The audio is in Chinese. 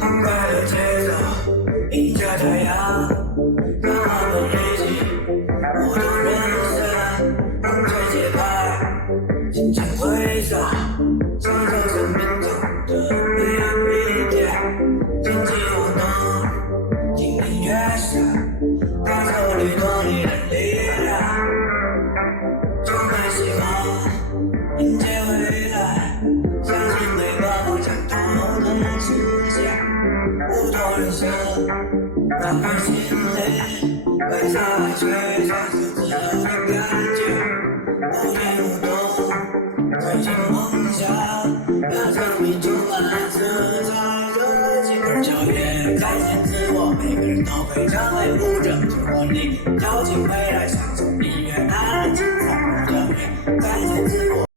澎湃的节奏迎着太阳，让我们一起舞动人生，让这节拍尽情挥洒，享受生命中的每一点，经济活动，听音乐声，带走律动你的力量，充满希望，迎接未来，相信每个梦想都能实现，舞动人生，让人心里挥洒璀璨自由的感觉，不变舞动，追寻梦想，让生命充满自在热情而跳跃，展现自我，每个人都会成为舞者，生活里跳进未来，享受音乐，安静在跳跃，展现自